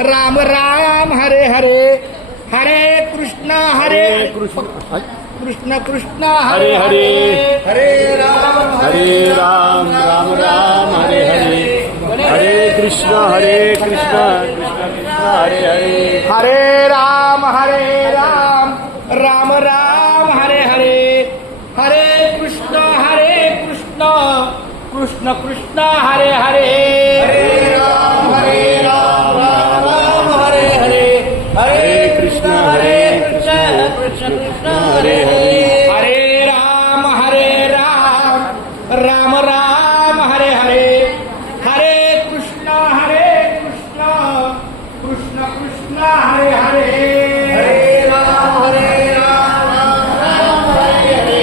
राम राम हरे हरे, हरे कृष्ण कृष्ण कृष्ण हरे हरे, हरे राम राम राम हरे हरे, हरे कृष्ण कृष्ण कृष्ण हरे हरे, हरे राम राम राम हरे हरे, हरे कृष्ण कृष्ण कृष्ण हरे हरे, हरे राम राम राम हरे हरे, हरे कृष्ण कृष्ण कृष्ण हरे हरे, हरे राम राम राम हरे हरे, हरे कृष्ण कृष्ण कृष्ण हरे हरे, हरे राम राम राम हरे हरे,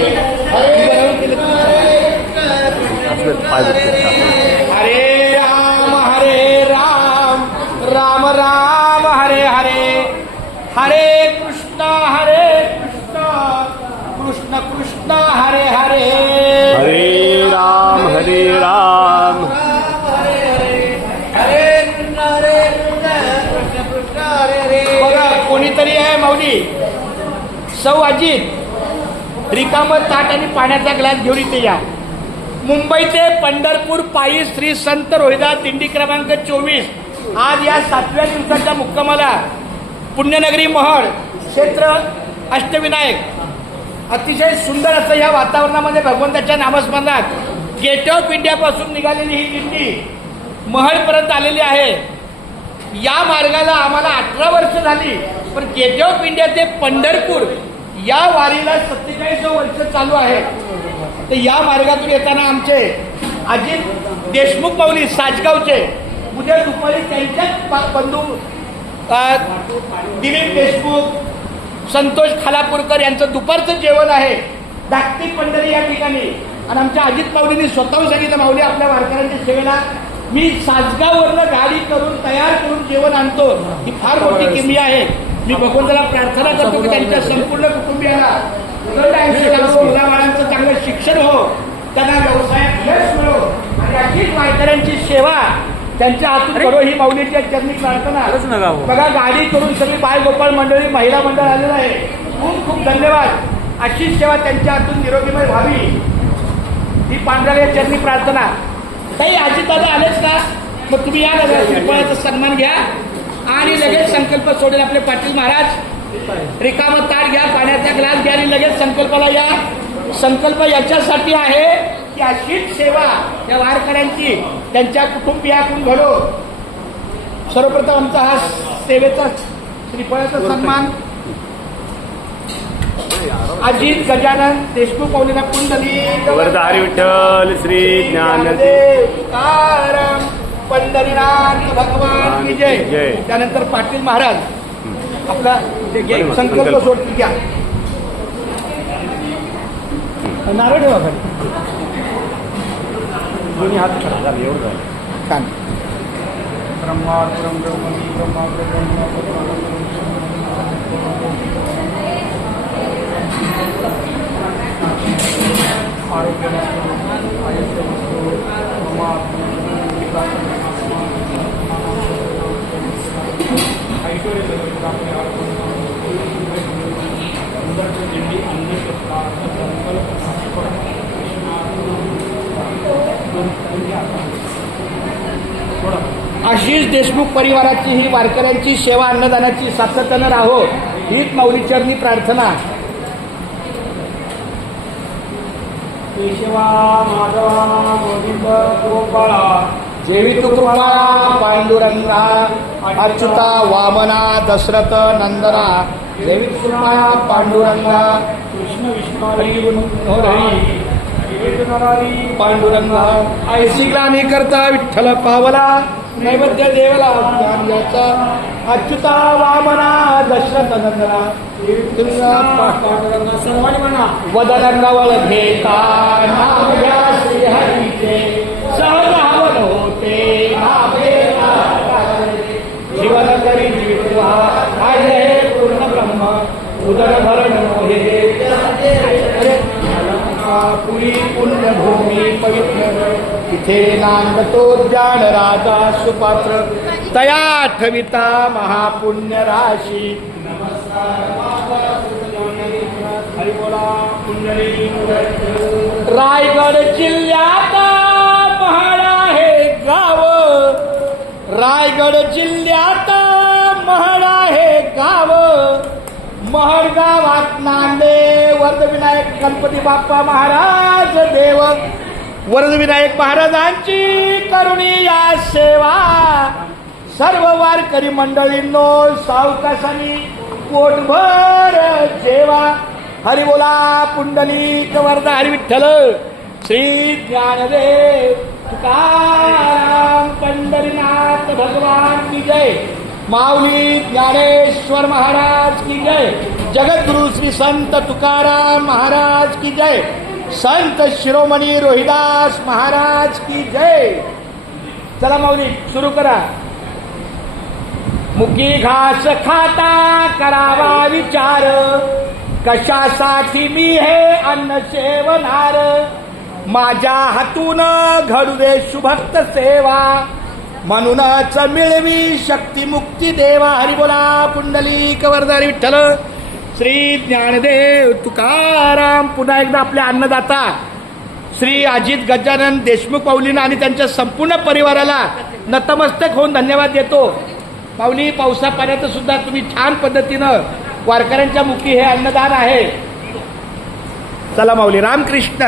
हरे राम राम हरे हरे, हरे कृष्ण कृष्ण कृष्ण हरे हरे, हरे राम बघा कोणीतरी आहे माऊली सौ अजित रिकामं ताट आणि पाण्याचा ग्लास घेऊन इथे या. मुंबई ते पंढरपूर पायी श्री संत रोहिदास दिंडी क्रमांक 24 आज या 7व्या दिवसाच्या मुक्कामाला पुण्यनगरी महड क्षेत्र अष्टविनायक अतिशय सुंदर असं या वातावरणामध्ये भगवंताच्या नामस्मरणात गेट ऑफ इंडिया पासून निघालेली ही दिंडी महडपर्यंत आलेली आहे. या मार्गाला आम्हाला 18 वर्ष झाली, पण गेट ऑफ इंडिया ते पंढरपूर या वारीला 47 वर्ष चालू आहे. तर या मार्गातून येताना आमचे अजित देशमुख माऊली साजगावचे उद्या दुपारी त्यांच्याच बंधू दिलीप देशमुख, संतोष खालापूरकर यांचं दुपारचं जेवण आहे धाकटी पंढरी या ठिकाणी. आणि आमच्या अजित माऊलींनी स्वतःहून सांगितलं, माऊली आपल्या वारकऱ्यांच्या सेवेला मी सासगाववरनं गाडी करून तयार करून जेवण आणतो, ही फार मोठी किमया आहे. मी भगवंताला प्रार्थना करतो की त्यांच्या संपूर्ण कुटुंबियाला मुलाबाळांचं चांगलं शिक्षण हो, त्यांना व्यवसायात यश मिळो आणि अशीच वारकऱ्यांची सेवा त्यांच्या हातून करो ही माऊलीच्या चरणी प्रार्थना. बघा गाडी करून सगळी बाय गोपाळ मंडळी महिला मंडळ आलेलं आहे, खूप खूप धन्यवाद. अशीच सेवा त्यांच्या हातून निरोगीमय व्हावी ही पांढऱ्या चरणी प्रार्थना. काही अजित दादा आलेच का? मग तुम्ही या ना, श्रीफळाचा सन्मान घ्या आणि लगेच संकल्प सोडेल आपले पाटील महाराज. रिकामं ताट घ्या, पाण्याचा ग्लास घ्या आणि लगेच संकल्पाला या. संकल्प याच्यासाठी आहे की अशीच सेवा या वारकऱ्यांची त्यांच्या कुटुंबियाकडून घडो. सर्वप्रथम आमचा हा सेवेचा श्रीफळाचा सन्मान अजित गजानन देशमुख माऊलीला कुंडली वरदारी विठ्ठल श्री ज्ञानदेव पंढरीनाथ भगवान की जय. त्यानंतर पाटील महाराज आपला संकल्प सोडतील घ्या. नारळ ठेवा खाली, दोन्ही हात खरा एवढं छान. आशिष देशमुख परिवाराची ही वारकऱ्यांची सेवा अन्नदानाची सातत्यानं राहो हीच माऊली चरणी प्रार्थना. केशवा माधवा गोविंद गोपाळा जेवी तू कृपा पांडुरंगा अच्युता वामना दशरथ नंदना जेवी तू कृपा पांडुरंगा कृष्ण विष्णू हरी पांडुरंगा ऐसिकला मी करता विठ्ठल पावला नैवेद्य देवला याचा अच्युता वामना दशरथ नंदना पांडुरंगा सर्वांनी म्हणा वदनंगावळ घेता नाम घ्या श्री हरीचे सहज हवन होते जीवन करी जीव आहे पूर्ण ब्रह्म उदर भरण मोहे पुरी पुण्यभूमी पवित्र इथे नांदतो ज्ञान राजा सुपात्र तया ठविता महापुण्य राशी रायगड जिल्ह्यात महाड आहे गाव रायगड जिल्ह्यात महाड आहे गाव महड गावात नांदे वरदविनायक गणपती बाप्पा महाराज देव वरदविनायक महाराजांची करुणी या सेवा सर्व वारकरी मंडळींनो सावकाशाने पोटभर जेवा हरी बोला पुंडलिक वरदा हरी विठ्ठल श्री ज्ञानदेव तुकाराम पंढरीनाथ भगवान की जय माऊली ज्ञानेश्वर महाराज की जय जगद्गुरु श्री संत तुकाराम महाराज की जय संत शिरोमणी रोहिदास महाराज की जय. चला माऊली सुरू करा. मुकी घास खाता करावा विचार कशासाठी मी हे अन्न सेवनार माझ्या हातून घडू दे शुभक्त सेवा म्हणूनच मिळवी शक्ती मुक्ती देवा. हरी बोला पुंडलिक वरदा विठ्ठल श्री ज्ञानदेव तुकाराम. पुन्हा एकदा आपल्या अन्नदाता श्री अजित गजानन देशमुख माऊलींना आणि त्यांच्या संपूर्ण परिवाराला नतमस्तक होऊन धन्यवाद देतो. माऊली पावसा पाण्याचं सुद्धा तुम्ही छान पद्धतीनं वारकऱ्यांच्या मुखी हे अन्नदान आहे. चला माऊली रामकृष्ण.